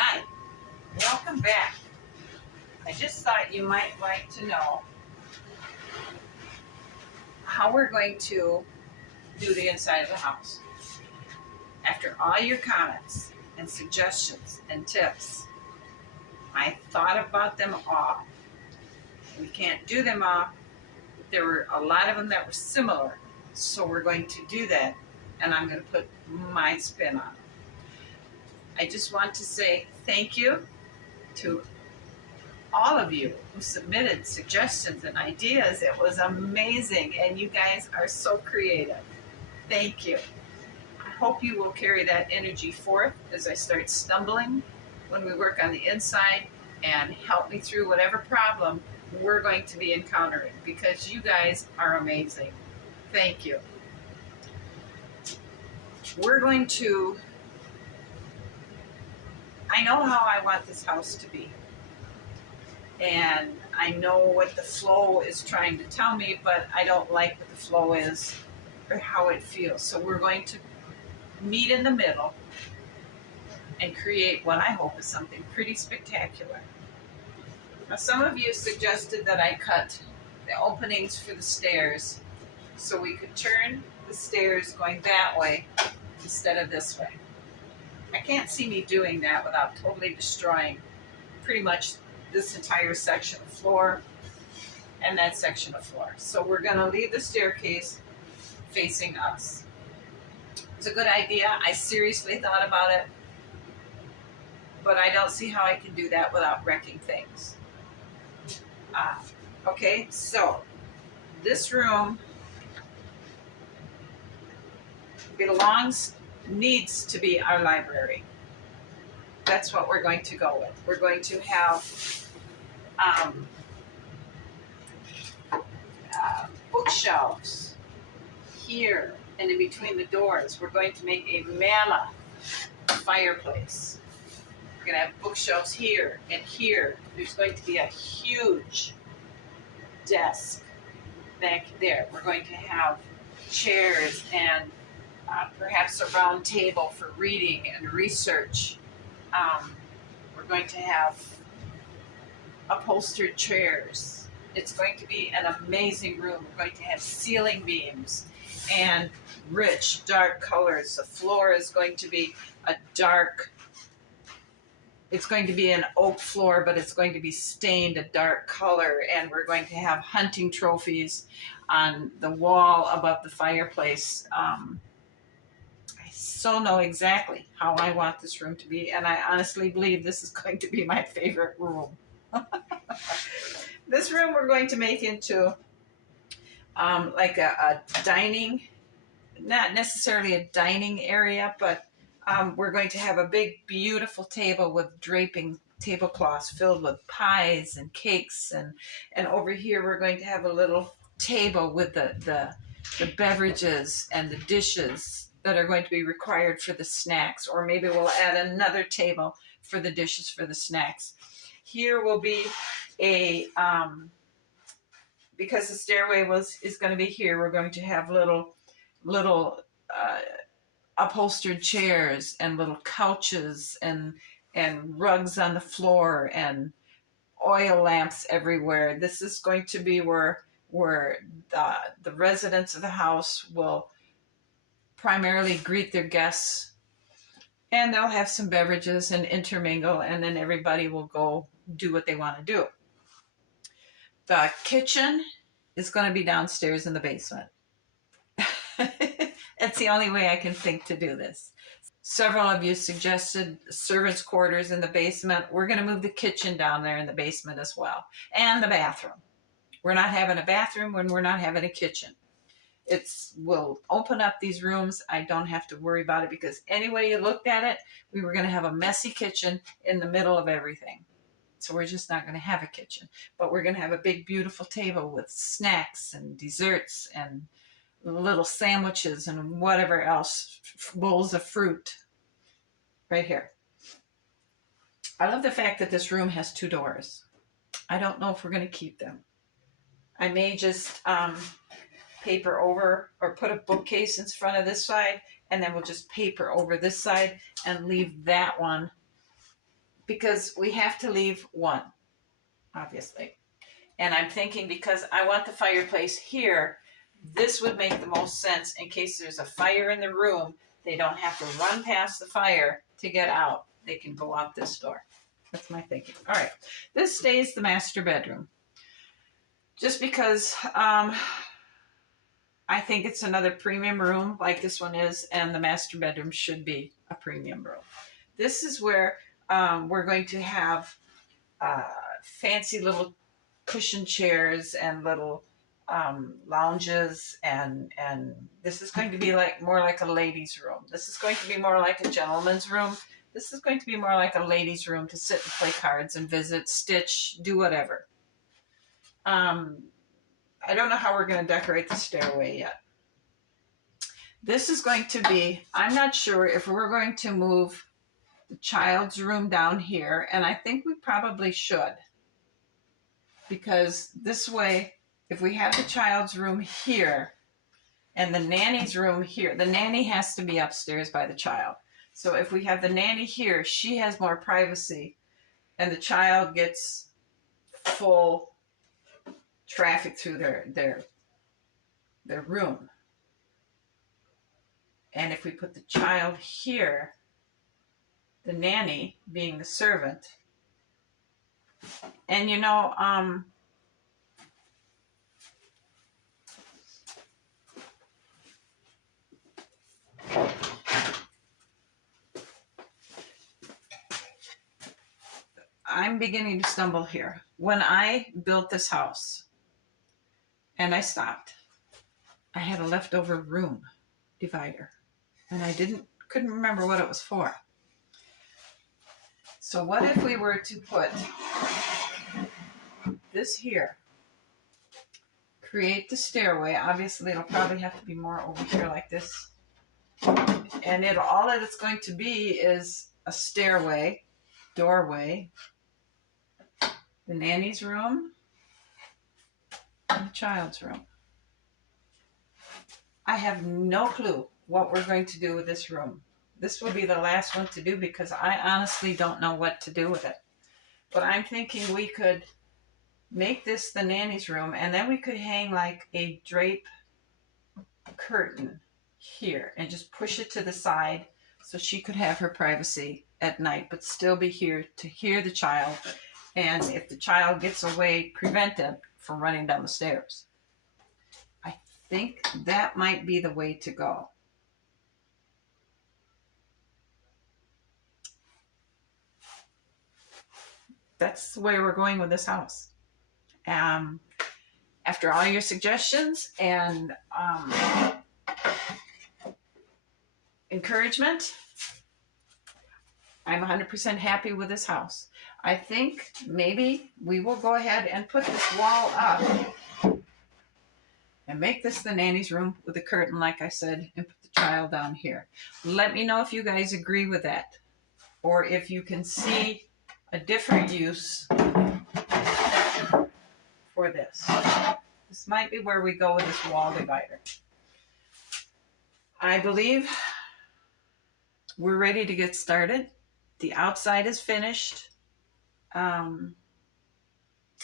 Hi, welcome back. I just thought you might like to know how we're going to do the inside of the house. After all your comments and suggestions and tips, I thought about them all. We can't do them all. There were a lot of them that were similar, so we're going to do that, and I'm going to put my spin on it. I just want to say thank you to all of you who submitted suggestions and ideas. It was amazing, and you guys are so creative. Thank you. I hope you will carry that energy forth as I start stumbling when we work on the inside, and help me through whatever problem we're going to be encountering, because you guys are amazing. Thank you. I know how I want this house to be. And I know what the flow is trying to tell me, but I don't like what the flow is or how it feels. So we're going to meet in the middle and create what I hope is something pretty spectacular. Now, some of you suggested that I cut the openings for the stairs so we could turn the stairs going that way instead of this way. I can't see me doing that without totally destroying pretty much this entire section of floor and that section of floor. So we're going to leave the staircase facing us. It's a good idea. I seriously thought about it, but I don't see how I can do that without wrecking things. Okay, so this room needs to be our library. That's what we're going to go with. We're going to have bookshelves here and in between the doors. We're going to make a mammoth fireplace. We're going to have bookshelves here and here. There's going to be a huge desk back there. We're going to have chairs and perhaps a round table for reading and research. We're going to have upholstered chairs. It's going to be an amazing room. We're going to have ceiling beams and rich, dark colors. The floor is going to be it's going to be an oak floor, but it's going to be stained a dark color. And we're going to have hunting trophies on the wall above the fireplace. So know exactly how I want this room to be, and I honestly believe this is going to be my favorite room. This room we're going to make into like a dining, not necessarily a dining area, but we're going to have a big, beautiful table with draping tablecloths filled with pies and cakes, and over here we're going to have a little table with the beverages and the dishes that are going to be required for the snacks, or maybe we'll add another table for the dishes for the snacks. Here will be because the stairway is going to be here, we're going to have little upholstered chairs and little couches and rugs on the floor and oil lamps everywhere. This is going to be where the residents of the house will primarily greet their guests, and they'll have some beverages and intermingle, and then everybody will go do what they want to do. The kitchen is going to be downstairs in the basement. It's the only way I can think to do this. Several of you suggested servants' quarters in the basement. We're going to move the kitchen down there in the basement as well, and the bathroom. We're not having a bathroom when we're not having a kitchen. We'll open up these rooms. I don't have to worry about it, because any way you looked at it, we were going to have a messy kitchen in the middle of everything. So we're just not going to have a kitchen, but we're going to have a big, beautiful table with snacks and desserts and little sandwiches and whatever else, bowls of fruit right here. I love the fact that this room has 2 doors. I don't know if we're going to keep them. I may just paper over or put a bookcase in front of this side, and then we'll just paper over this side and leave that one because we have to leave one, obviously. And I'm thinking because I want the fireplace here, this would make the most sense in case there's a fire in the room. They don't have to run past the fire to get out. They can go out this door. That's my thinking. All right. This stays the master bedroom. Just because I think it's another premium room like this one is, and the master bedroom should be a premium room. This is where we're going to have fancy little cushion chairs and little lounges, and this is going to be like more like a ladies' room. This is going to be more like a gentleman's room. This is going to be more like a ladies' room to sit and play cards and visit, stitch, do whatever. I don't know how we're going to decorate the stairway yet. This is going to be, I'm not sure if we're going to move the child's room down here, and I think we probably should. Because this way, if we have the child's room here and the nanny's room here, the nanny has to be upstairs by the child. So if we have the nanny here, she has more privacy and the child gets full traffic through their room. And if we put the child here, the nanny being the servant, and you know, I'm beginning to stumble here. When I built this house and I stopped, I had a leftover room divider and I couldn't remember what it was for. So what if we were to put this here, create the stairway? Obviously it'll probably have to be more over here like this. And all that it's going to be is a stairway, doorway, the nanny's room, and the child's room. I have no clue what we're going to do with this room. This will be the last one to do because I honestly don't know what to do with it. But I'm thinking we could make this the nanny's room, and then we could hang like a drape curtain here and just push it to the side so she could have her privacy at night but still be here to hear the child, and if the child gets away, prevent it from running down the stairs. I think that might be the way to go. That's the way we're going with this house. After all your suggestions and encouragement, I'm 100% happy with this house. I think maybe we will go ahead and put this wall up and make this the nanny's room with a curtain, like I said, and put the child down here. Let me know if you guys agree with that, or if you can see a different use for this. This might be where we go with this wall divider. I believe we're ready to get started. The outside is finished.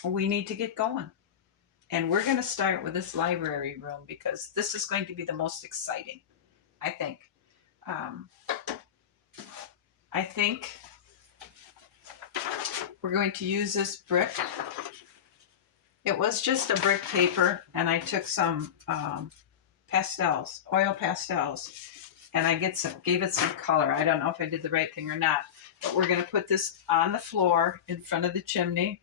We need to get going. And we're going to start with this library room because this is going to be the most exciting, I think. I think we're going to use this brick. It was just a brick paper, and I took some pastels, oil pastels, and I gave it some color. I don't know if I did the right thing or not, but we're going to put this on the floor in front of the chimney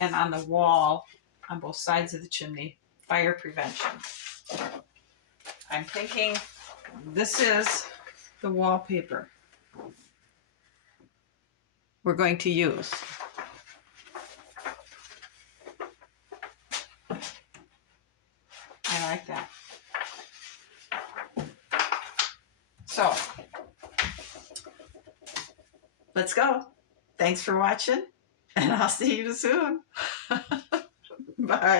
and on the wall on both sides of the chimney, fire prevention. I'm thinking this is the wallpaper we're going to use. I like that. So, let's go. Thanks for watching, and I'll see you soon. Bye.